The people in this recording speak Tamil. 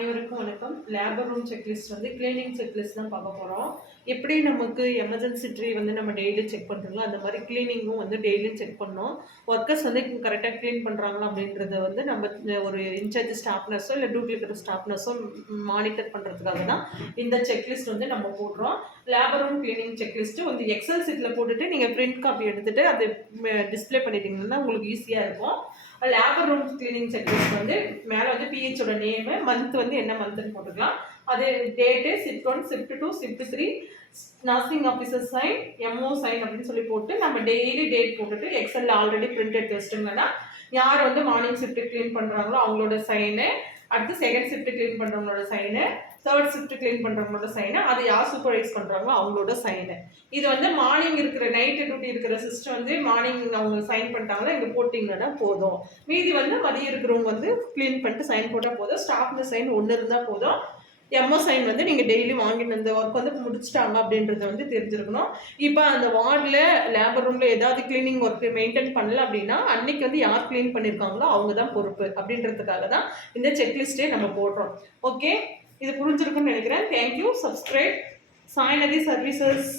அனைவருக்கும் வணக்கம். லேபர் ரூம் செக்லிஸ்ட் வந்து கிளீனிங் செக்லிஸ்ட் தான் பார்க்க போகிறோம். எப்படி நமக்கு எமர்ஜென்சி ட்ரீ வந்து நம்ம டெய்லி செக் பண்ணுறோங்களோ அந்த மாதிரி கிளீனிங்கும் வந்து டெய்லியும் செக் பண்ணோம். ஒர்க்கர்ஸ் வந்து கரெக்டாக க்ளீன் பண்ணுறாங்களா அப்படின்றத வந்து நம்ம ஒரு இன்சார்ஜ் ஸ்டாஃப் நர்ஸோ இல்லை டியூட்டி இருக்கிற ஸ்டாஃப் நர்ஸோ மானிட்டர் பண்ணுறதுக்காக தான் இந்த செக்லிஸ்ட் வந்து நம்ம போடுறோம். லேபர் ரூம் கிளீனிங் செக்லிஸ்ட்டு வந்து எக்ஸல் சீட்டில் போட்டுட்டு நீங்கள் பிரிண்ட் காப்பி எடுத்துகிட்டு அது டிஸ்பிளே பண்ணிட்டீங்கன்னா உங்களுக்கு ஈஸியாக இருக்கும். லேபர் ரூம் கிளீனிங் செக்லிஸ்ட் வந்து மேலே வந்து பிஹெச்சோட நேமு, மந்த் வந்து என்ன மந்த்னு போட்டுக்கலாம். அது date, shift 1, shift 2, shift 3, nursing officer sign, MO sign அப்படின்னு சொல்லி போட்டு நம்ம டெய்லி டேட் போட்டுட்டு எக்ஸலில் ஆல்ரெடி பிரிண்ட் எடுத்து வச்சிட்டோம்னா யார் வந்து மார்னிங் ஷிஃப்ட் க்ளீன் பண்ணுறாங்களோ அவங்களோட சைனு, அடுத்து செகண்ட் ஷிஃப்ட் க்ளீன் பண்ணுறவங்களோட சைனு, தேர்ட் ஷிஃப்ட் க்ளீன் பண்ணுறவங்களோட சைனு, அது யார் சூப்பர்வைஸ் பண்ணுறாங்களோ அவங்களோட சைனு. இது வந்து மார்னிங் இருக்கிற நைட்டு டியூட்டி இருக்கிற சிஸ்டம் வந்து மார்னிங் அவங்க சைன் பண்ணிட்டாங்களோ இங்கே போட்டிங்கன்னா போதும். மீதி வந்து மதியம் இருக்கிறவங்க வந்து க்ளீன் பண்ணிட்டு சைன் போட்டால் போதும். ஸ்டாஃப்ல சைன் ஒன்று இருந்தால் போதும். எம்ஓ சைன் வந்து நீங்கள் டெய்லி வாங்கிட்டு அந்த ஒர்க் வந்து முடிச்சிட்டாங்க அப்படின்றத வந்து தெரிஞ்சிருக்கணும். இப்போ அந்த வார்டில் லேபர் ரூமில் ஏதாவது கிளீனிங் ஒர்க் மெயின்டைன் பண்ணல அப்படின்னா அன்னைக்கு வந்து யார் க்ளீன் பண்ணியிருக்காங்களோ அவங்க தான் பொறுப்பு அப்படின்றதுக்காக தான் இந்த செக்லிஸ்ட்டே நம்ம போடுறோம். ஓகே, இது புரிஞ்சிருக்குன்னு நினைக்கிறேன். தேங்க்யூ. Subscribe Sainadhi services.